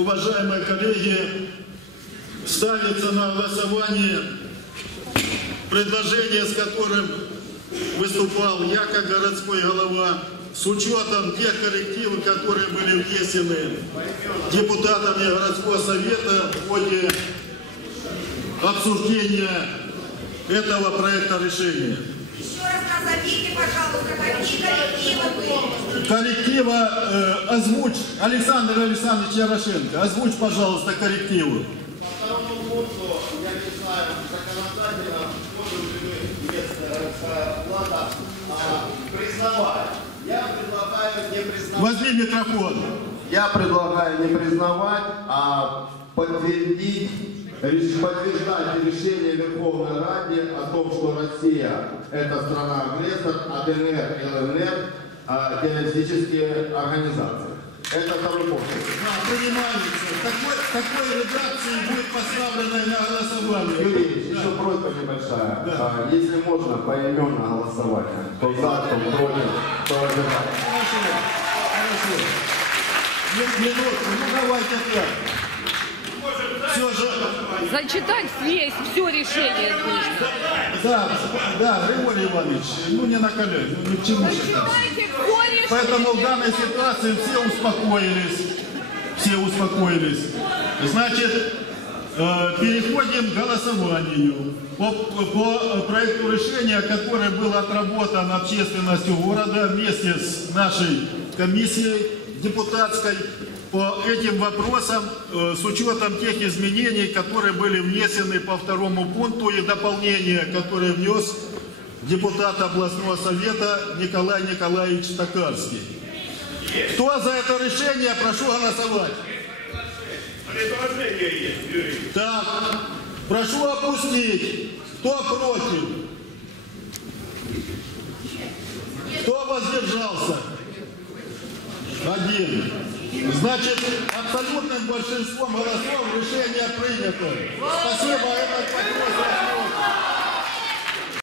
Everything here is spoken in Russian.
уважаемые коллеги, ставится на голосование предложение, с которым выступал я как городской голова, с учетом тех коррективов, которые были внесены депутатами городского совета в ходе обсуждения этого проекта решения. Еще раз назовите, пожалуйста, какие коллективы были. Корректива э, озвучь, Александр Александрович Ярошенко, озвучь, пожалуйста, коррективы. По второму пункту, я не знаю, законодательно, можем ли мы местная влада а, признавать. Я предлагаю не признавать. Возьми микрофон. Я предлагаю не признавать, а подтвердить, подтверждать решение Верховной Ради о том, что Россия это страна-агрессор, а ДНР и ЛНР а, террористические организации. Это второй пункт. Да, принимается. Такой, такой редакции будет поставлено на голосование. Юрий Ильич, еще просьба небольшая. А, если можно, поименно голосовать. Кто за, кто против, кто воздержался. Хорошо, хорошо. Ми- Минутку, ну давайте так. Зачитать весь, все решение нужно. да, да, Григорий Иванович, ну не накаляй, ну к чему. Зачитайте все решение. Поэтому в данной ситуации все успокоились. Все успокоились. Значит, э, переходим к голосованию. По, по проекту решения, который был отработан общественностью города вместе с нашей комиссией депутатской по этим вопросам э, с учетом тех изменений, которые были внесены по второму пункту и дополнения, которые внес депутат областного совета Николай Николаевич Токарский. Кто за это решение, прошу голосовать. Так, прошу опустить. Кто против? Кто воздержался? Один. Значит, абсолютным большинством голосов решение принято. Спасибо, этот вопрос